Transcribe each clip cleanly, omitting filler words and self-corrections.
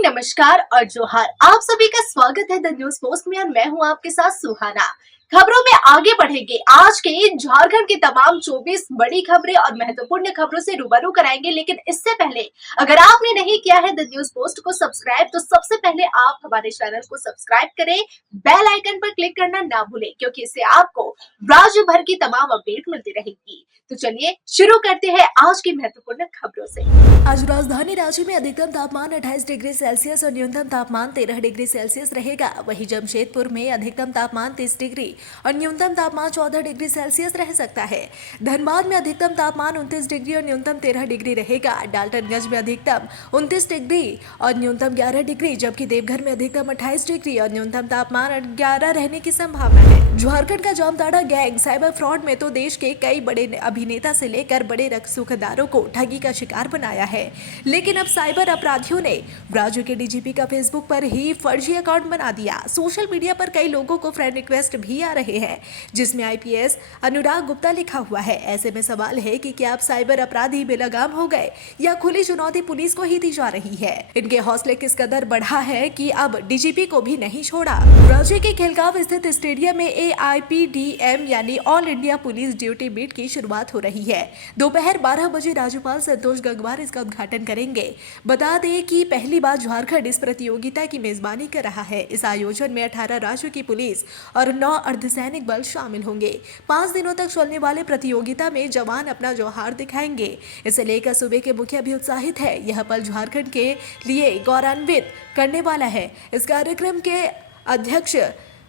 Morning, नमस्कार और जोहार। आप सभी का स्वागत है द न्यूज पोस्ट में और मैं हूं आपके साथ सुहाना। खबरों में आगे बढ़ेंगे। आज के झारखंड की तमाम 24 बड़ी खबरें और महत्वपूर्ण खबरों से रूबरू कराएंगे, लेकिन इससे पहले अगर आपने नहीं किया है द न्यूज पोस्ट को सब्सक्राइब, तो सबसे पहले आप हमारे चैनल को सब्सक्राइब करें, बेल आइकन पर क्लिक करना ना भूलें, क्योंकि इससे आपको राज्य भर की तमाम अपडेट मिलती रहेगी। तो चलिए शुरू करते हैं आज की महत्वपूर्ण खबरों से। आज राजधानी रांची में अधिकतम तापमान 28 डिग्री सेल्सियस और न्यूनतम तापमान 13 डिग्री सेल्सियस रहेगा। वहीं जमशेदपुर में अधिकतम तापमान 30 डिग्री और न्यूनतम तापमान 14 डिग्री सेल्सियस रह सकता है। धनबाद में अधिकतम तापमान 29 डिग्री और न्यूनतम 13 डिग्री रहेगा। डाल्टनगंज में अधिकतम 29 डिग्री और न्यूनतम 11 डिग्री, जबकि देवघर में अधिकतम 28 डिग्री और न्यूनतम तापमान 11 रहने की संभावना है। झारखंड का जामताड़ा गैंग साइबर फ्रॉड में तो देश के कई बड़े अभिनेता से लेकर बड़े रसूखदारों को ठगी का शिकार बनाया है, लेकिन अब साइबर अपराधियों ने राज्य के डीजीपी का फेसबुक पर ही फर्जी अकाउंट बना दिया। सोशल मीडिया पर कई लोगों को फ्रेंड रिक्वेस्ट भी आ रहे हैं, जिसमें आईपीएस अनुराग गुप्ता लिखा हुआ है। ऐसे में सवाल है कि क्या अब साइबर अपराधी बेलगाम हो गए या खुली चुनौती पुलिस को ही दी जा रही है। इनके हौसले किस कदर बढ़ा है कि अब डीजीपी को भी नहीं छोड़ा। राज्य के खेलगांव स्थित स्टेडियम में AIPDM यानी all India police duty beat की शुरुआत हो रही है। दोपहर 12 बजे राज्यपाल संतोष गंगवार इसका उद्घाटन करेंगे। बता दें कि पहली बार झारखंड इस प्रतियोगिता की मेजबानी कर रहा है। इस आयोजन में 18 राज्यों की पुलिस और 9 अर्धसैनिक बल शामिल होंगे। 5 दिनों तक चलने वाले प्रतियोगिता में जवान अपना जौहार दिखाएंगे। इसे लेकर सूबे के मुखिया भी उत्साहित है। यह पल झारखंड के लिए गौरवान्वित करने वाला है। इस कार्यक्रम के अध्यक्ष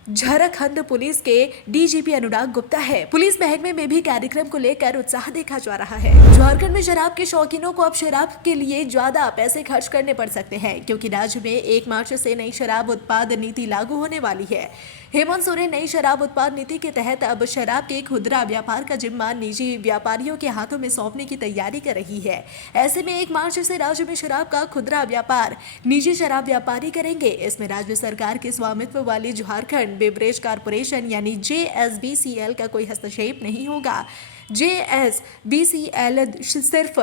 झारखंड पुलिस के डीजीपी अनुराग गुप्ता है। पुलिस महकमे में भी कार्यक्रम को लेकर उत्साह देखा जा रहा है। झारखंड में शराब के शौकीनों को अब शराब के लिए ज्यादा पैसे खर्च करने पड़ सकते हैं, क्योंकि राज्य में 1 मार्च से नई शराब उत्पाद नीति लागू होने वाली है। हेमंत सोरेन नई शराब उत्पाद नीति के तहत अब शराब के खुदरा व्यापार का जिम्मा निजी व्यापारियों के हाथों में सौंपने की तैयारी कर रही है। ऐसे में 1 मार्च से राज्य में शराब का खुदरा व्यापार निजी शराब व्यापारी करेंगे। इसमें राज्य सरकार के स्वामित्व वाली झारखंड बेवरेज कॉर्पोरेशन यानी JSBCL का कोई हस्तक्षेप नहीं होगा। JSBCL सिर्फ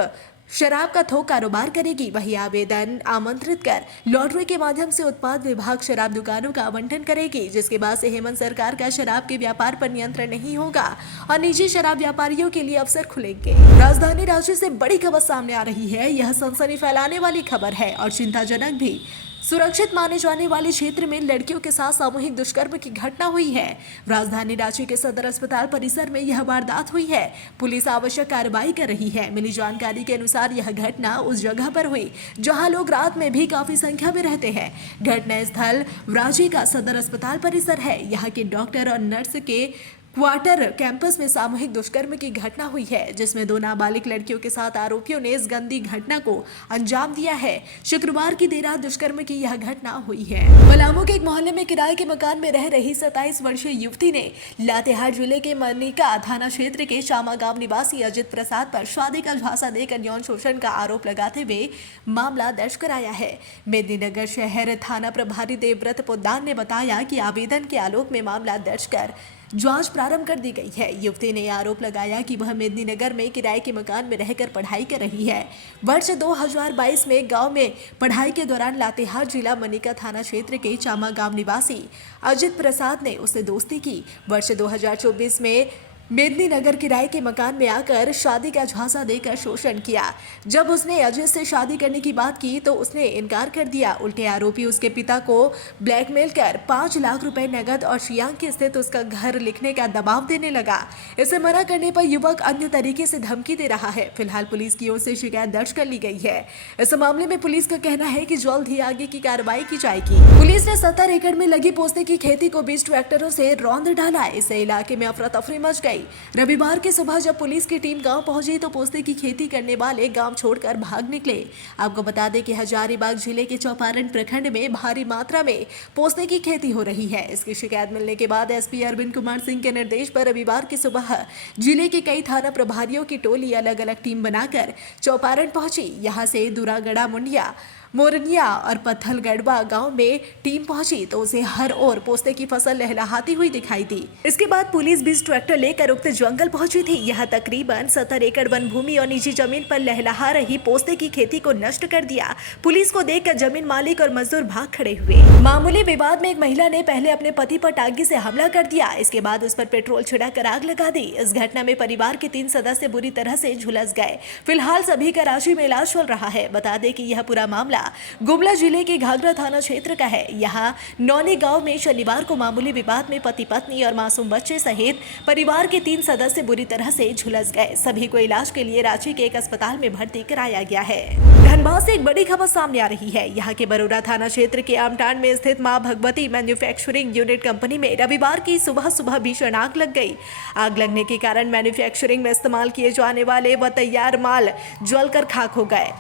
शराब का थोक कारोबार करेगी। वही आवेदन आमंत्रित कर लॉटरी के माध्यम से उत्पाद विभाग शराब दुकानों का आवंटन करेगी, जिसके बाद से हेमंत सरकार का शराब के व्यापार पर नियंत्रण नहीं होगा और निजी शराब व्यापारियों के लिए अवसर खुलेंगे। राजधानी रांची से बड़ी खबर सामने आ रही है। यह सनसनी फैलाने वाली खबर है और चिंताजनक भी। सुरक्षित माने जाने वाले क्षेत्र में लड़कियों के साथ सामूहिक दुष्कर्म की घटना हुई है। राजधानी रांची के सदर अस्पताल परिसर में यह वारदात हुई है। पुलिस आवश्यक कार्रवाई कर रही है। मिली जानकारी के अनुसार यह घटना उस जगह पर हुई जहां लोग रात में भी काफी संख्या में रहते हैं। घटना स्थल रांची का सदर अस्पताल परिसर है। यहाँ के डॉक्टर और नर्स के क्वार्टर कैंपस में सामूहिक दुष्कर्म की घटना हुई है, जिसमें 2 नाबालिग लड़कियों के साथ आरोपियों ने इस गंदी घटना को अंजाम दिया है। शुक्रवार की देर रात दुष्कर्म की यह घटना हुई है। पलामू के एक मोहल्ले में किराए के मकान में रह रही 27 वर्षीय युवती ने लातेहार जिले के मनिका थाना क्षेत्र के श्यामा गांव निवासी अजित प्रसाद पर शादी का झांसा देकर यौन शोषण का आरोप लगाते हुए मामला दर्ज कराया है। मेदिनीनगर शहर थाना प्रभारी देवव्रत पोद्दार ने बताया कि आवेदन के आलोक में मामला दर्ज कर जांच प्रारंभ कर दी गई है। युवती ने आरोप लगाया कि वह मेदिनीनगर में किराए के मकान में रहकर पढ़ाई कर रही है। वर्ष 2022 में गांव में पढ़ाई के दौरान लातेहार जिला मनिका थाना क्षेत्र के चामा गांव निवासी अजित प्रसाद ने उससे दोस्ती की। वर्ष 2024 में मेदिनीनगर किराए के मकान में आकर शादी का झांसा देकर शोषण किया। जब उसने अजय से शादी करने की बात की तो उसने इनकार कर दिया। उल्टे आरोपी उसके पिता को ब्लैकमेल कर 5 लाख रुपए नगद और शियांग के स्थित उसका घर लिखने का दबाव देने लगा। इसे मना करने पर युवक अन्य तरीके से धमकी दे रहा है। फिलहाल पुलिस की ओर से शिकायत दर्ज कर ली गई है। इस मामले में पुलिस का कहना है कि जल्द ही आगे की कार्रवाई की जाएगी। पुलिस ने 70 एकड़ में लगी पोस्ते की खेती को 20 ट्रैक्टरों से रौंद डाला। इससे इलाके में अफरा तफरी मच गई। रविवार की सुबह जब पुलिस की टीम गांव पहुंची तो पोस्ते की खेती करने वाले गांव छोड़कर भाग निकले। आपको बता दें कि हजारीबाग जिले के चौपारण प्रखंड में भारी मात्रा में पोस्ते की खेती हो रही है। इसकी शिकायत मिलने के बाद एसपी अरविंद कुमार सिंह के निर्देश पर रविवार की सुबह जिले के कई थाना प्रभारियों की टोली अलग अलग टीम बनाकर चौपारण पहुंची। यहां से दुरागड़ा मुंडिया मोरनिया और पत्थलगढ़वा गांव में टीम पहुंची तो उसे हर ओर पोस्ते की फसल लहलहाती हुई दिखाई दी। इसके बाद पुलिस 20 ट्रैक्टर लेकर उक्त जंगल पहुंची थी। यह तकरीबन 70 एकड़ वन भूमि और निजी जमीन पर लहलहा रही पोस्ते की खेती को नष्ट कर दिया। पुलिस को देखकर जमीन मालिक और मजदूर भाग खड़े हुए। मामूली विवाद में एक महिला ने पहले अपने पति पर टांगी से हमला कर दिया। इसके बाद उस पर पेट्रोल छिड़ककर आग लगा दी। इस घटना में परिवार के 3 सदस्य बुरी तरह से झुलस गए। फिलहाल सभी का रांची में इलाज चल रहा है। बता दें कि यह पूरा मामला गुमला जिले के घाघरा थाना क्षेत्र का है। यहाँ नौनी गांव में शनिवार को मामूली विवाद में पति पत्नी और मासूम बच्चे सहित परिवार के 3 सदस्य बुरी तरह से झुलस गए। सभी को इलाज के लिए रांची के एक अस्पताल में भर्ती कराया गया है। धनबाद से एक बड़ी खबर सामने आ रही है। यहाँ के बरोड़ा थाना क्षेत्र के आमटान में स्थित मां भगवती मैन्युफैक्चरिंग यूनिट कंपनी में रविवार की सुबह भीषण आग लग गई। आग लगने के कारण मैन्युफैक्चरिंग में इस्तेमाल किए जाने वाले व तैयार माल जलकर खाक हो गए।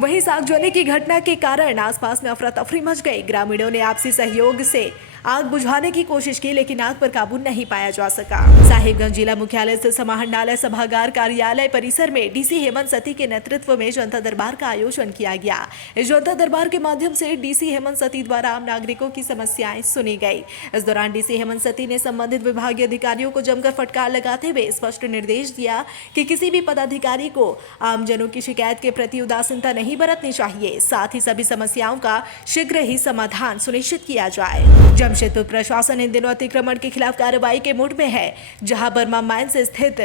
वहीं आग ज्वलने की घटना के कारण आसपास में अफरा तफरी मच गई। ग्रामीणों ने आपसी सहयोग से आग बुझाने की कोशिश की, लेकिन आग पर काबू नहीं पाया जा सका। साहिबगंज जिला मुख्यालय से समाहरणालय सभागार कार्यालय परिसर में डीसी हेमंत सती के नेतृत्व में जनता दरबार का आयोजन किया गया। इस जनता दरबार के माध्यम से डीसी हेमंत सती द्वारा आम नागरिकों की समस्याएं सुनी गई। इस दौरान डीसी हेमंत सती ने संबंधित विभागीय अधिकारियों को जमकर फटकार लगाते हुए स्पष्ट निर्देश दिया कि किसी भी पदाधिकारी को आमजनों की शिकायत के प्रति उदासीनता नहीं बरतनी चाहिए। साथ ही सभी समस्याओं का शीघ्र ही समाधान सुनिश्चित किया जाए। जमशेदपुर प्रशासन इन दिनों अतिक्रमण के खिलाफ कार्रवाई के मूड में है, जहां बर्मा माइन से स्थित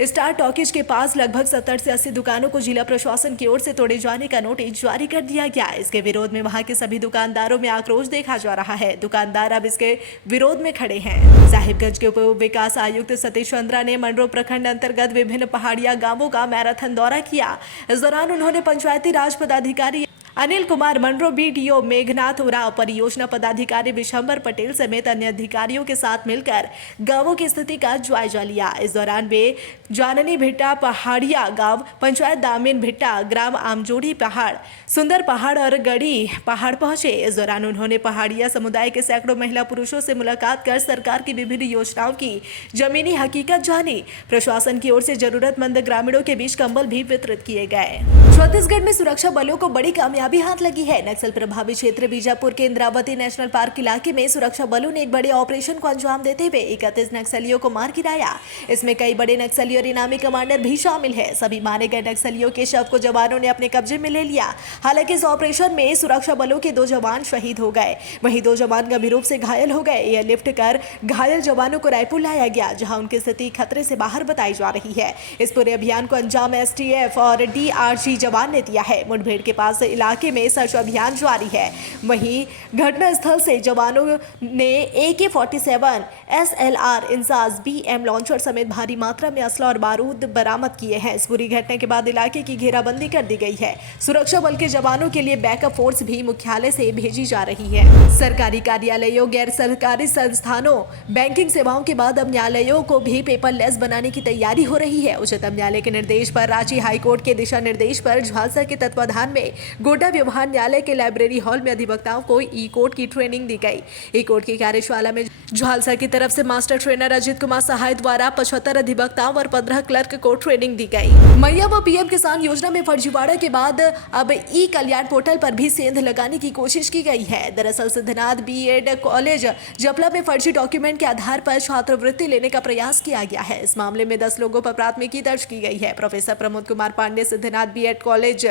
स्टार टॉकीज के पास लगभग 70 से 80 दुकानों को जिला प्रशासन की ओर से तोड़े जाने का नोटिस जारी कर दिया गया। इसके विरोध में वहां के सभी दुकानदारों में आक्रोश देखा जा रहा है। दुकानदार अब इसके विरोध में खड़े हैं। साहिबगंज के उप विकास आयुक्त सतीश चंद्रा ने मंडरो प्रखंड अंतर्गत विभिन्न पहाड़िया गांवों का मैराथन दौरा किया। इस दौरान उन्होंने पंचायती राज पदाधिकारी अनिल कुमार मंडरो, बीडीओ मेघनाथ उराव, परियोजना पदाधिकारी विशंबर पटेल समेत अन्य अधिकारियों के साथ मिलकर गांवों की स्थिति का जायजा लिया। इस दौरान वे जाननी भिट्टा पहाड़िया गांव, पंचायत दामिन भिट्टा, ग्राम आमजोड़ी पहाड़, सुंदर पहाड़ और गढ़ी पहाड़ पहुंचे। इस दौरान उन्होंने पहाड़िया समुदाय के सैकड़ों महिला पुरुषों से मुलाकात कर सरकार की विभिन्न योजनाओं की जमीनी हकीकत जानी। प्रशासन की ओर से जरूरतमंद ग्रामीणों के बीच कंबल भी वितरित किए गए। छत्तीसगढ़ में सुरक्षा बलों को बड़ी कामयाबी हाथ लगी है। नक्सल प्रभावित क्षेत्र बीजापुर के इंद्रावती नेशनल पार्क इलाके में सुरक्षा बलों ने एक बड़े ऑपरेशन को अंजाम देते हुए 31 नक्सलियों को मार गिराया। इसमें कई बड़े नक्सली और इनामी कमांडर भी शामिल है। सभी मारे गए नक्सलियों के शव को जवानों ने अपने कब्जे में ले लिया। हालांकि इस ऑपरेशन में सुरक्षा बलों के 2 जवान शहीद हो गए, वहीं 2 जवान गंभीर रूप से घायल हो गए। एयरलिफ्ट कर घायल जवानों को रायपुर लाया गया, जहां उनकी स्थिति खतरे से बाहर बताई जा रही है। इस पूरे अभियान को अंजाम एसटीएफ और डीआरजी जवान ने दिया है। मुठभेड़ के पास इलाके में सर्च अभियान जारी है। वहीं घटनास्थल से जवानों ने AK-47 SLR INSAS BM launcher समेत भारी मात्रा में असला और बारूद बरामद किए हैं। इस पूरी घटना के बाद इलाके की घेराबंदी कर दी गई है। सुरक्षा बल के जवानों के लिए बैकअप फोर्स भी मुख्यालय से भेजी जा रही है। सरकारी कार्यालयों, गैर सरकारी संस्थानों, बैंकिंग सेवाओं के बाद अब न्यायालयों को भी पेपरलेस बनाने की तैयारी हो रही है। उच्चतम न्यायालय के निर्देश पर रांची हाईकोर्ट के दिशा निर्देश पर झालसा के तत्वाधान में गोड्डा व्यवहार न्यायालय के लाइब्रेरी हॉल में अधिवक्ताओं को ई कोर्ट की ट्रेनिंग दी गई। ई कोर्ट की कार्यशाला में झालसा की तरफ से मास्टर ट्रेनर अजित कुमार सहाय द्वारा 75 अधिवक्ताओं और 15 क्लर्क को ट्रेनिंग दी गई। मैया व पीएम किसान योजना में फर्जीवाड़ा के बाद अब ई कल्याण पोर्टल पर भी सेंध लगाने की कोशिश की गई है। दरअसल सिद्धनाथ BEd कॉलेज जपला में फर्जी डॉक्यूमेंट के आधार पर छात्रवृत्ति लेने का प्रयास किया गया है। इस मामले में 10 लोगों पर प्राथमिकी दर्ज की गई है। Professor Pramod Kumar Pandey Siddhnath BEd college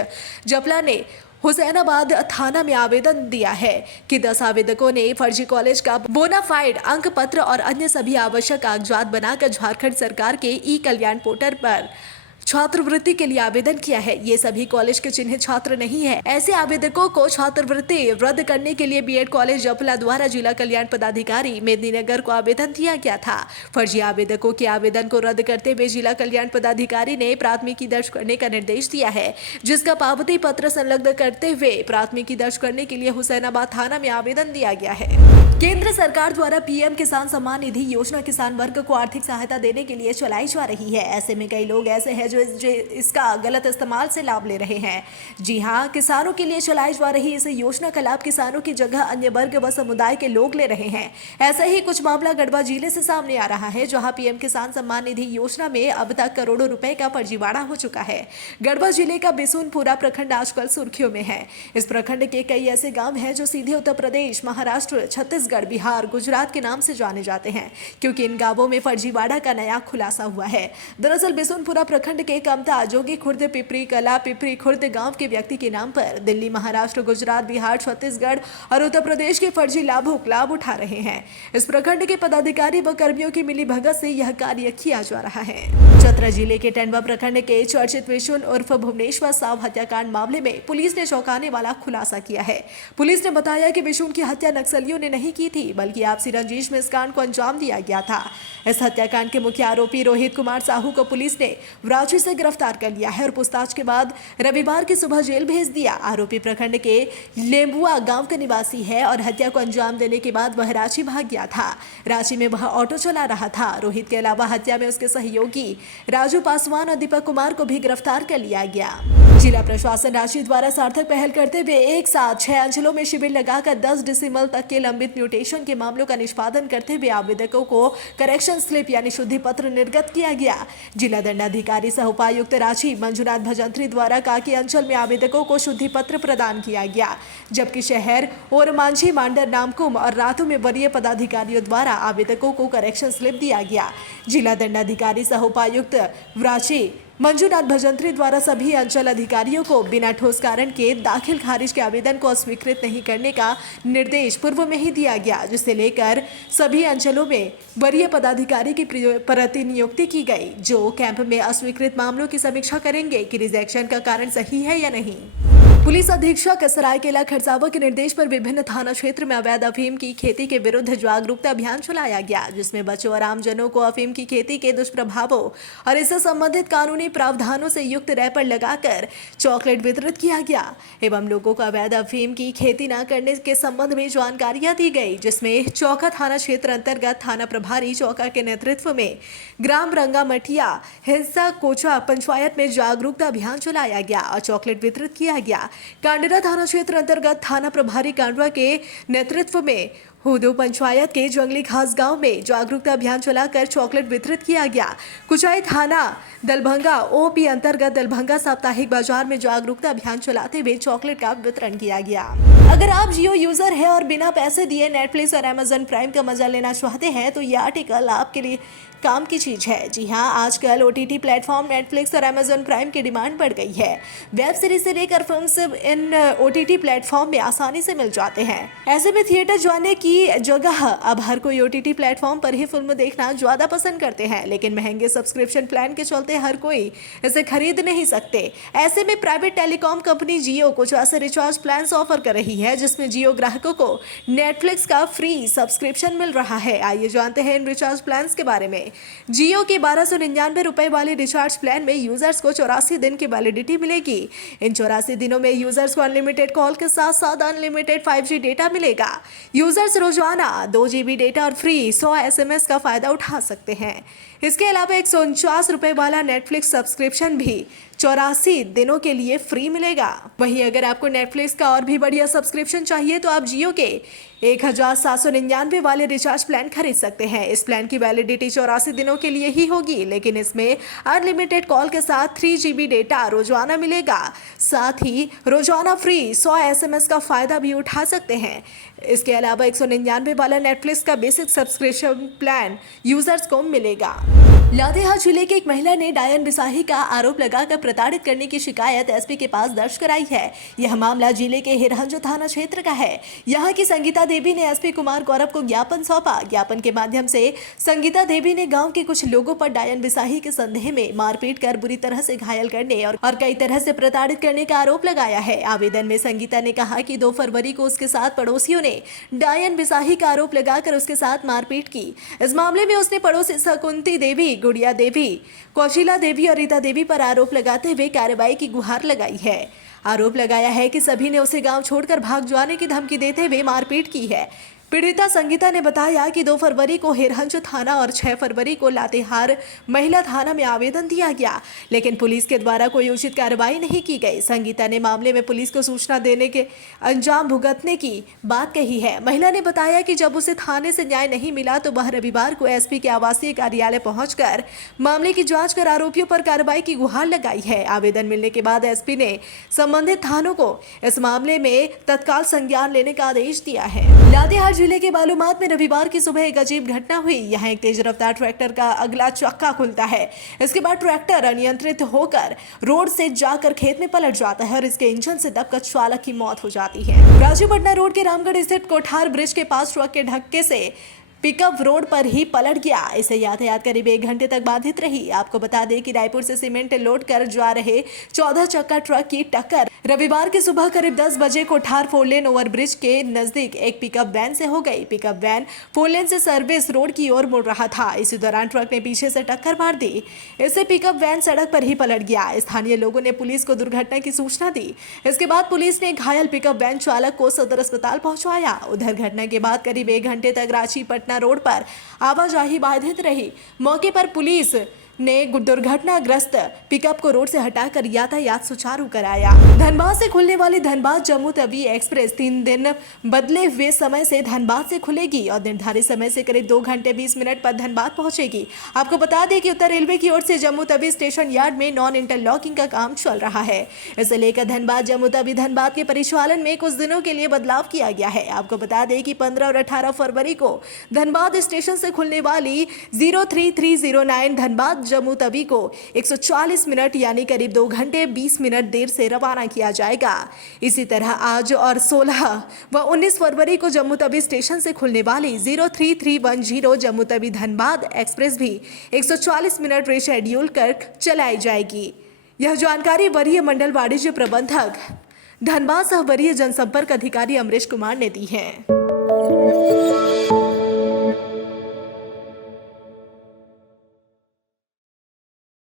Japla ने हुसैनाबाद थाना में आवेदन दिया है कि 10 आवेदकों ने फर्जी कॉलेज का बोनाफाइड अंक पत्र और अन्य सभी आवश्यक कागजात बनाकर झारखंड सरकार के ई कल्याण पोर्टल पर छात्रवृत्ति के लिए आवेदन किया है। ये सभी कॉलेज के चिन्हित छात्र नहीं है। ऐसे आवेदकों को छात्रवृत्ति रद्द करने के लिए BEd कॉलेज जपला द्वारा जिला कल्याण पदाधिकारी मेदिनीनगर को आवेदन दिया गया था। फर्जी आवेदकों के आवेदन को रद्द करते हुए जिला कल्याण पदाधिकारी ने प्राथमिकी दर्ज करने का निर्देश दिया है, जिसका पावती पत्र संलग्न करते हुए प्राथमिकी दर्ज करने के लिए हुसैनाबाद थाना में आवेदन दिया गया है। केंद्र सरकार द्वारा PM किसान सम्मान निधि योजना किसान वर्ग को आर्थिक सहायता देने के लिए चलाई जा रही है। ऐसे में कई लोग ऐसे हैं जो जो इसका गलत इस्तेमाल से लाभ ले रहे हैं। जी हां, किसानों के लिए चलाई जा रही इस योजना का लाभ किसानों की जगह अन्य वर्ग व समुदाय के लोग ले रहे हैं। ऐसा ही कुछ मामला गढ़वा जिले से सामने आ रहा है, जहां पीएम किसान सम्मान निधि योजना में अब तक करोड़ों रुपए का फर्जीवाड़ा हो चुका है। गढ़वा जिले का बिशुनपुरा प्रखंड आजकल सुर्खियों में है। इस प्रखंड के कई ऐसे गांव हैं जो सीधे उत्तर प्रदेश, महाराष्ट्र, छत्तीसगढ़, बिहार, गुजरात के नाम से जाने जाते हैं, क्योंकि इन गांवों में फर्जीवाड़ा का नया खुलासा हुआ है। दरअसल बिशुनपुरा प्रखंड के कमता, जोगी खुर्द, पिपरी कला, पिपरी खुर्द गांव के व्यक्ति के नाम पर दिल्ली, महाराष्ट्र, गुजरात, बिहार, छत्तीसगढ़ और उत्तर प्रदेश के फर्जी लाभुक लाभ उठा रहे हैं। इस प्रखंड के पदाधिकारी व कर्मियों की मिली भगत से यह कार्य किया जा रहा है। चतरा जिले के टंडवा प्रखंड के चर्चित विशुन उर्फ भुवनेश्वर साव हत्याकांड मामले में पुलिस ने चौंकाने वाला खुलासा किया है। पुलिस ने बताया कि विशुन की हत्या नक्सलियों ने नहीं की थी, बल्कि आपसी रंजिश में इस कांड को अंजाम दिया गया था। इस हत्याकांड के मुख्य आरोपी रोहित कुमार साहू को पुलिस ने रांची से गिरफ्तार कर लिया है और पूछताछ के बाद रविवार की सुबह जेल भेज दिया। आरोपी प्रखंड के लेम्बुआ गांव का निवासी है और हत्या को अंजाम देने के बाद वह रांची भाग गया था। रांची में वह ऑटो चला रहा था। रोहित के अलावा हत्या में उसके सहयोगी राजू पासवान और दीपक कुमार को भी गिरफ्तार कर लिया गया। जिला प्रशासन रांची द्वारा सार्थक पहल करते हुए एक साथ 6 अंचलों में शिविर लगाकर 10 डिसिमल तक के लंबित म्यूटेशन के मामलों का निष्पादन करते हुए आवेदकों को करेक्शन स्लिप यानी शुद्धि पत्र निर्गत किया गया। जिला दंडाधिकारी सह उपायुक्त रांची मंजुनाथ भजंत्री द्वारा काकी अंचल में आवेदकों को शुद्धि पत्र प्रदान किया गया, जबकि शहर ओरमांझी, मांडर, नामकुम और रातू में वरीय पदाधिकारियों द्वारा आवेदकों को करेक्शन स्लिप दिया गया। जिला दंडाधिकारी सह उपायुक्त रांची मंजुनाथ भजंत्री द्वारा सभी अंचल अधिकारियों को बिना ठोस कारण के दाखिल खारिज के आवेदन को अस्वीकृत नहीं करने का निर्देश पूर्व में ही दिया गया, जिसे लेकर सभी अंचलों में वरीय पदाधिकारी की प्रतिनियुक्ति की गई, जो कैंप में अस्वीकृत मामलों की समीक्षा करेंगे कि रिजेक्शन का कारण सही है या नहीं। पुलिस अधीक्षक सरायकेला खरसावा के निर्देश पर विभिन्न थाना क्षेत्र में अवैध अफीम की खेती के विरुद्ध जागरूकता अभियान चलाया गया, जिसमें बच्चों और आमजनों को अफीम की खेती के दुष्प्रभावों और इससे संबंधित कानूनी प्रावधानों से युक्त रैपर लगाकर चॉकलेट वितरित किया गया एवं लोगों को अवैध अफीम की खेती न करने के संबंध में जानकारियां दी गई, जिसमें चौका थाना क्षेत्र अंतर्गत थाना प्रभारी चौका के नेतृत्व में ग्राम रंगा मठिया, हिस्सा कोचा पंचायत में जागरूकता अभियान चलाया गया और चॉकलेट वितरित किया गया। कांडरा थाना क्षेत्र अंतर्गत थाना प्रभारी कांडवा के नेतृत्व में हुदू पंचायत के जंगली घास गांव में जागरूकता अभियान चलाकर चॉकलेट वितरित किया गया। कुचाई थाना दलभंगा ओपी अंतर्गत दलभंगा साप्ताहिक बाजार में जागरूकता अभियान चलाते हुए चॉकलेट का वितरण किया गया। अगर आप जियो यूजर है और बिना पैसे दिए नेटफ्लिक्स और अमेजन प्राइम का मजा लेना चाहते हैं तो यह आर्टिकल आपके लिए काम की चीज है। जी हां, आजकल ओटीटी प्लेटफॉर्म नेटफ्लिक्स और अमेजन प्राइम की डिमांड बढ़ गई है। वेब सीरीज से लेकर फिल्म इन ओटीटी प्लेटफॉर्म में आसानी से मिल जाते हैं। ऐसे में थिएटर जाने की जगह अब हर कोई ओटीटी प्लेटफॉर्म पर ही फिल्म देखना ज्यादा पसंद करते हैं, लेकिन महंगे सब्सक्रिप्शन प्लान के चलते हर कोई इसे खरीद नहीं सकते। ऐसे में प्राइवेट टेलीकॉम कंपनी जियो कुछ ऐसे रिचार्ज प्लान ऑफर कर रही है, जिसमें जियो ग्राहकों को नेटफ्लिक्स का फ्री सब्सक्रिप्शन मिल रहा है। आइए जानते हैं इन रिचार्ज प्लान के बारे में। जियो के 1299 रुपए वाले रिचार्ज प्लान में यूजर्स को 84 दिन की वैलिडिटी मिलेगी। इन 84 दिनों में यूजर्स को अनलिमिटेड कॉल के साथ साथ अनलिमिटेड 5G डेटा मिलेगा। यूजर्स रोजाना 2 GB डेटा और फ्री 100 SMS का फायदा उठा सकते हैं। इसके अलावा 149 रुपए वाला नेटफ्लिक्स सब्सक्रिप्शन भी 84 दिनों के लिए फ्री मिलेगा। वहीं अगर आपको नेटफ्लिक्स का और भी बढ़िया सब्सक्रिप्शन चाहिए तो आप जियो के 1799 वाले रिचार्ज प्लान खरीद सकते हैं। इस प्लान की वैलिडिटी 84 दिनों के लिए ही होगी, लेकिन इसमें अनलिमिटेड कॉल के साथ 3 GB डेटा रोजाना मिलेगा। साथ ही रोजाना फ्री 100 SMS का फायदा भी उठा सकते हैं। इसके अलावा 199 वाला नेटफ्लिक्स का बेसिक सब्सक्रिप्शन प्लान यूजर्स को मिलेगा। लातेहार जिले की एक महिला ने डायन बिसाही का आरोप लगाकर प्रताड़ित करने की शिकायत एसपी के पास दर्ज कराई है। यह मामला जिले के हिरहंज थाना क्षेत्र का है। यहां की संगीता देवी ने एसपी कुमार गौरव को ज्ञापन सौंपा। ज्ञापन के माध्यम से संगीता देवी ने गांव के कुछ लोगों पर डायन बिसाही के संदेह में मारपीट कर बुरी तरह से घायल करने और कई तरह से प्रताड़ित करने का आरोप लगाया है। आवेदन में संगीता ने कहा कि 2 फरवरी को उसके साथ पड़ोसियों ने डायन बिसाही का आरोप लगाकर उसके साथ मारपीट की। इस मामले में उसने पड़ोसी शकुंती देवी, गुड़िया देवी, कौशिला देवी और रीता देवी पर आरोप लगाते हुए कार्रवाई की गुहार लगाई है। आरोप लगाया है कि सभी ने उसे गांव छोड़कर भाग जाने की धमकी देते हुए मारपीट की है। पीड़िता संगीता ने बताया कि 2 फरवरी को हिरहंज थाना और 6 फरवरी को लातेहार महिला थाना में आवेदन दिया गया, लेकिन पुलिस के द्वारा कोई उचित कार्रवाई नहीं की गई। संगीता ने मामले में पुलिस को सूचना देने के अंजाम भुगतने की बात कही है। महिला ने बताया कि जब उसे थाने से न्याय नहीं मिला तो वह रविवार को एसपी के आवासीय कार्यालय पहुंचकर मामले की जांच कर आरोपियों पर कार्रवाई की गुहार लगाई है। आवेदन मिलने के बाद एसपी ने संबंधित थानों को इस मामले में तत्काल संज्ञान लेने का आदेश दिया है। लातेहार जिले के बालूमाथ में रविवार की सुबह एक अजीब घटना हुई। यहाँ एक तेज रफ्तार ट्रैक्टर का अगला चक्का खुलता है। इसके बाद ट्रैक्टर अनियंत्रित होकर रोड से जाकर खेत में पलट जाता है और इसके इंजन से दबकर चालक की मौत हो जाती है। राजीव पटना रोड के रामगढ़ स्थित कोठार ब्रिज के पास ट्रक के धक्के से पिकअप रोड पर ही पलट गया। इसे यातायात करीब 1 घंटे तक बाधित रही। आपको बता दें कि रायपुर से सीमेंट लोड कर जा रहे 14 चक्का ट्रक की टक्कर रविवार की सुबह करीब 10 बजे कोठार 4 लेन ओवरब्रिज के नजदीक एक पिकअप वैन से हो गई। पिकअप वैन 4 लेन से सर्विस रोड की ओर मुड़ रहा था। इसी दौरान ट्रक ने पीछे से टक्कर मार दी। इससे पिकअप वैन सड़क पर ही पलट गया। स्थानीय लोगों ने पुलिस को दुर्घटना की सूचना दी। इसके बाद पुलिस ने घायल पिकअप वैन चालक को सदर अस्पताल पहुंचाया। उधर घटना के बाद करीब 1 घंटे तक रांची पटना रोड पर आवाजाही बाधित रही। मौके पर पुलिस ने दुर्घटनाग्रस्त पिकअप को रोड से हटाकर यातायात सुचारू कराया। धनबाद से खुलने वाली धनबाद जम्मू तवी एक्सप्रेस 3 दिन बदले हुए समय से धनबाद से खुलेगी और निर्धारित समय से करीब 2 घंटे 20 मिनट पर धनबाद पहुंचेगी। आपको बता दें कि उत्तर रेलवे की ओर से जम्मू तवी स्टेशन यार्ड में नॉन इंटरलॉकिंग का काम चल रहा है। इसे लेकर धनबाद जम्मू तवी धनबाद के परिचालन में कुछ दिनों के लिए बदलाव किया गया है। आपको बता दें कि 15 और 18 फरवरी को धनबाद स्टेशन से खुलने वाली 03309 धनबाद जम्मू तवी को 140 मिनट यानी करीब 2 घंटे 20 मिनट देर से रवाना किया जाएगा। इसी तरह आज और 16 व 19 फरवरी को जम्मू तवी स्टेशन से खुलने वाली 03310 जम्मू तवी धनबाद एक्सप्रेस भी 140 मिनट रिशेड्यूल कर चलाई जाएगी। यह जानकारी वरीय मंडल वाणिज्य प्रबंधक धनबाद सह वरीय जनसंपर्क अधिकारी अमरीश कुमार ने दी है।